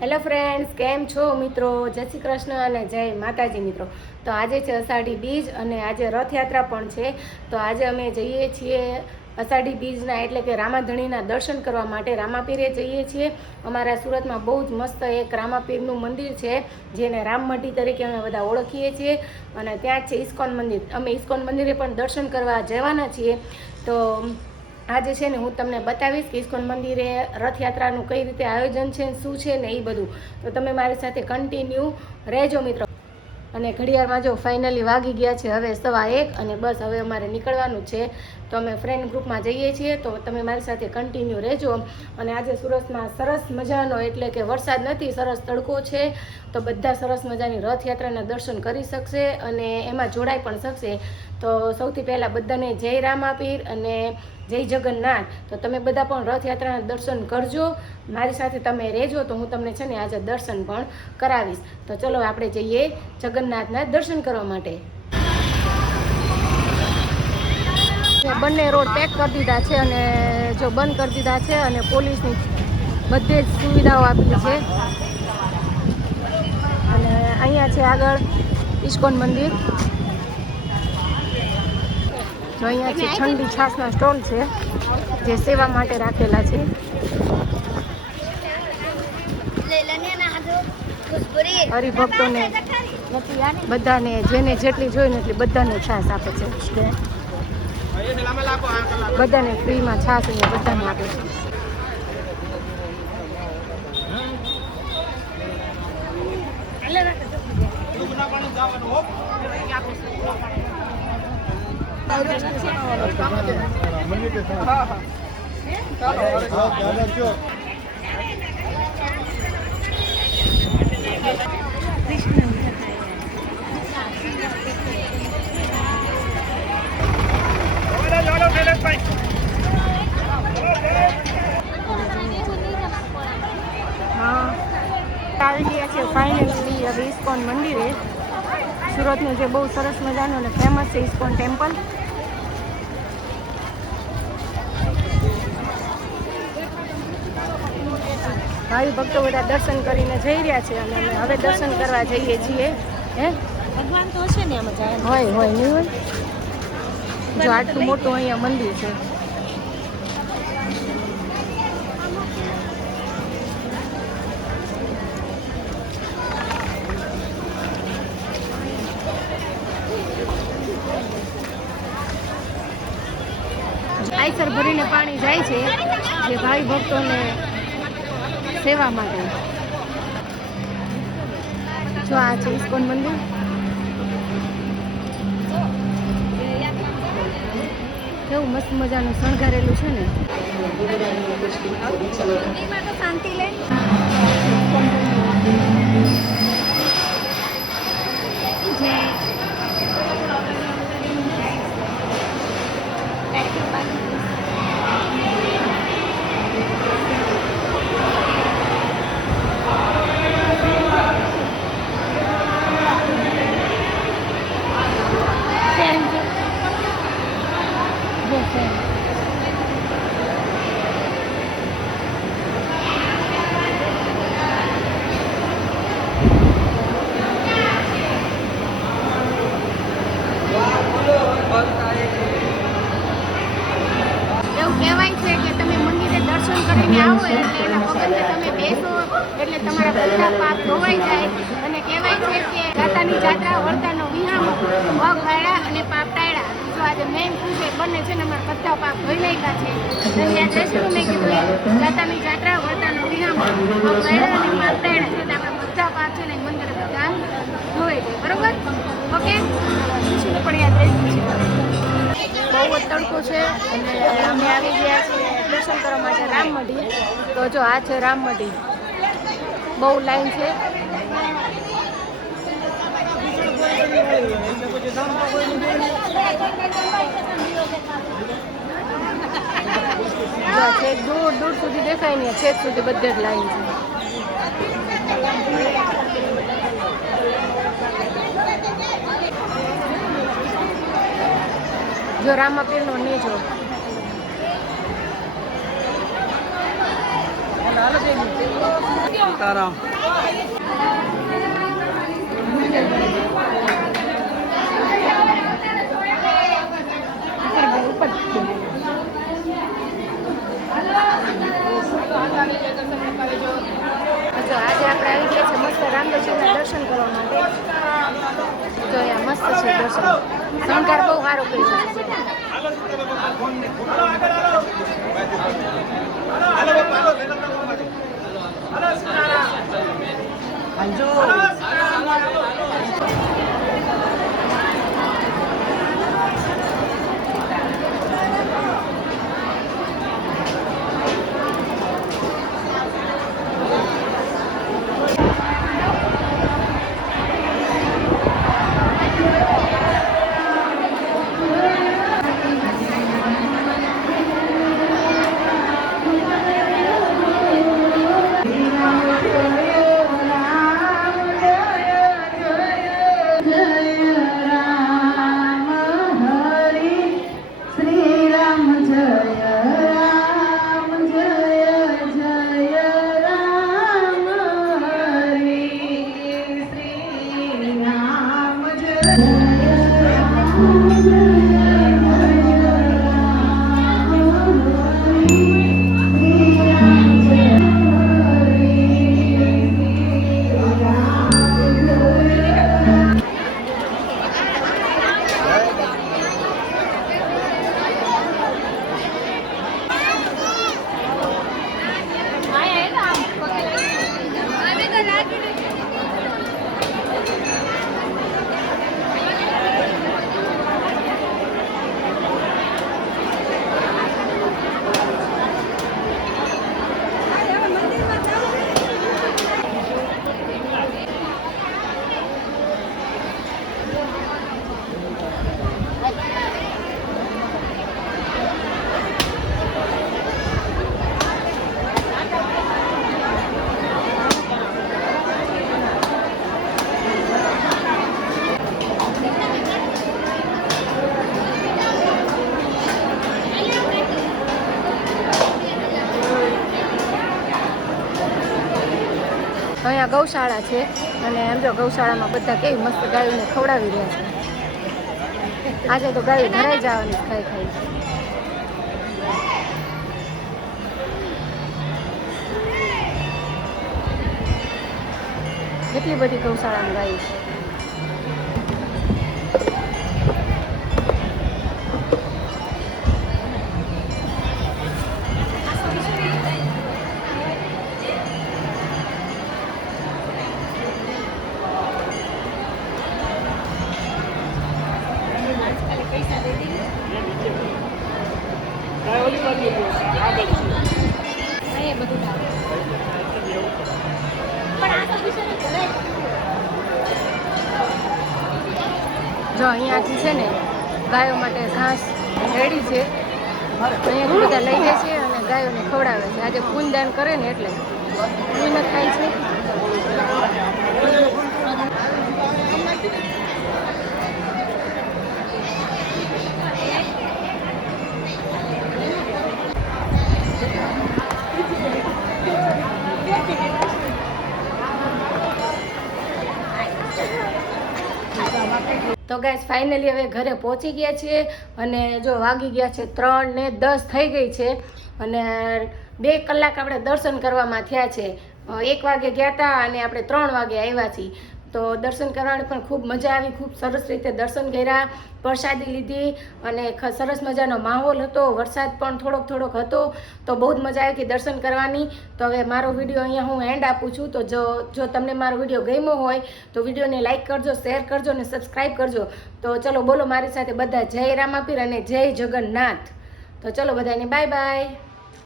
Hello friends, કેમ છો મિત્રો? જય શ્રી કૃષ્ણ અને જય માતાજી મિત્રો. તો આજે છે અષાઢી બીજ અને આજે રથયાત્રા પણ છે. તો આજે અમે જઈએ છીએ અષાઢી બીજના એટલે કે રામાધણીના દર્શન કરવા માટે રામાપીરે જઈએ છીએ. અમારા સુરતમાં બહુ જ મસ્ત એક રામાપીરનું મંદિર છે, જેને રામમઢી તરીકે અમે બધા ઓળખીએ છીએ. અને ત્યાં જ છે ઇસ્કોન મંદિર. અમે ઇસ્કોન મંદિરે પણ દર્શન કરવા જવાના છીએ. તો આજે છે ને હું તમને બતાવીશ કે ઇસ્કોન મંદિરે રથયાત્રાનું કઈ રીતે આયોજન છે, શું છે ને એ બધું. તો તમે મારી સાથે કન્ટિન્યુ રહેજો મિત્રો. અને ઘડિયાળમાં જો ફાઇનલી વાગી ગયા છે હવે 1:15 અને બસ હવે અમારે નીકળવાનું છે. તો અમે ફ્રેન્ડ ગ્રુપમાં જઈએ છીએ. તો તમે મારી સાથે કન્ટિન્યુ રહેજો. અને આજે સુરતમાં સરસ મજાનો એટલે કે વરસાદ નથી, સરસ તડકો છે. તો બધા સરસ મજાની રથયાત્રાના દર્શન કરી શકશે અને એમાં જોડાઈ પણ શકશે. તો સૌથી પહેલાં બધાને જય રામાપીર અને જય જગન્નાથ. તો તમે બધા પણ રથયાત્રાના દર્શન કરજો, મારી સાથે તમે રહેજો. તો હું તમને છે ને આજે દર્શન પણ કરાવીશ. તો ચલો આપણે જઈએ જગન્નાથના દર્શન કરવા માટે. બંને રોડ પેક કરી દીધા છે અને જો બંધ કરી દીધા છે અને પોલીસની બધે જ સુવિધાઓ આપી છે. અને અહીંયા છે આગળ ઇસ્કોન મંદિર. જો અહીંયા છે ઠંડી છાશના સ્ટોલ છે જે સેવા માટે રાખેલા છે. હરિભક્તોને બધાને જેને જેટલી જોઈને એટલી બધાને છાશ આપે છે. બધાને ફ્રીમાં છાશ અહીંયા બધાને આપે છે. આવી ગયા છે ફાઇનલી હવે ઇસ્કોન મંદિરે. સુરતનું જે બહુ સરસ મજાનું અને ફેમસ છે ઇસ્કોન ટેમ્પલ. ભાઈ ભક્તો બધા દર્શન કરીને જઈ રહ્યા છે અને અમે હવે દર્શન કરવા જઈએ છીએ. ભગવાન તો છે ને આમાં જાય હોય નહીં હોય. જો આટલું મોટું અહીંયા મંદિર છે. આઈસર ભરીને પાણી જાય છે જે ભાઈ ભક્તોને સેવા માટે. જો આ છે ઇસ્કોન મંદિર. કેવું મસ્ત મજાનું શણગારેલું છે ને. શાંતિ લે. આવો એટલે એના પગથિયે તમે બેસો એટલે તમારા બધા પાપ ધોવાઈ જાય. અને કહેવાય છે કે દાતાની જાત્રા વળતાનો વિહામો, પગ વાળા અને પાપ ટાળ્યા. તો આજે મેઇન શું છે, બંને છે ને અમારા બધા પાપ ધોઈ નાખ્યા છે. અને યાદ રહેશે મેં કીધું તાતાની જાત્રા વળતાનો વિહામો, પગ વાળા અને પાપ ટાળ્યા. એટલે આપણા બધા પાપ છે ને મંદિરે બધા ધોવાઈ જાય. બરોબર? ઓકે, પણ યાદ રહેશે. બહુ જ તડકો છે અને અમે આવી ગયા છીએ દર્શન કરવા માટે રામમઢી. તો જો આ છે રામમઢી. બહુ લાઈન છે. છેક દૂર દૂર સુધી દેખાય ને, છેક સુધી બધે જ લાઈન છે. જો રામાપીરનો નેજો. હાલો સીતારામ. તો આજે આપણે આવી ગયા છે મસ્ત રામદેવજીના દર્શન કરવા માટે. તો અહીંયા મસ્ત છે દર્શન, શણગાર બહુ સારો કર્યો છે. અહીંયા ગૌશાળા છે અને એમ જો ગૌશાળામાં બધા કેવી મસ્ત ગાયોને ખવડાવી રહ્યા છે. આજે તો ગાયો ભરાઈ જવાની ખાઈ ખાઈ. કેટલી બધી ગૌશાળામાં ગાયો છે. જો અહીંયાથી છે ને ગાયો માટે ઘાસ રેડી છે, અહીંયાથી બધા લઈ જાય છે અને ગાયોને ખવડાવે છે. આજે પૂનદાન કરે ને એટલે પૂન ખાય છે. તો ગાઈસ ફાઇનલી હવે ઘરે પહોંચી ગયા છીએ અને જો વાગી ગયા છે 3:10 થઈ ગઈ છે અને 2 કલાક આપણે દર્શન કરવામાં થયા છે. 1 વાગે ગયા હતા અને આપણે 3 વાગે આવ્યા છીએ. તો દર્શન કરવાની પણ ખૂબ મજા આવી, ખૂબ સરસ રીતે દર્શન કર્યા, પ્રસાદી લીધી અને સરસ મજાનો માહોલ હતો. વરસાદ પણ થોડોક હતો તો બહુ જ મજા આવી હતી દર્શન કરવાની. તો હવે મારો વિડીયો અહીંયા હું એન્ડ આપું છું. તો જો તમને મારો વિડીયો ગમ્યો હોય તો વિડીયોને લાઇક કરજો, શેર કરજો અને સબસ્ક્રાઈબ કરજો. તો ચલો બોલો મારી સાથે બધા જય રામાપીર અને જય જગન્નાથ. તો ચલો બધાને બાય બાય.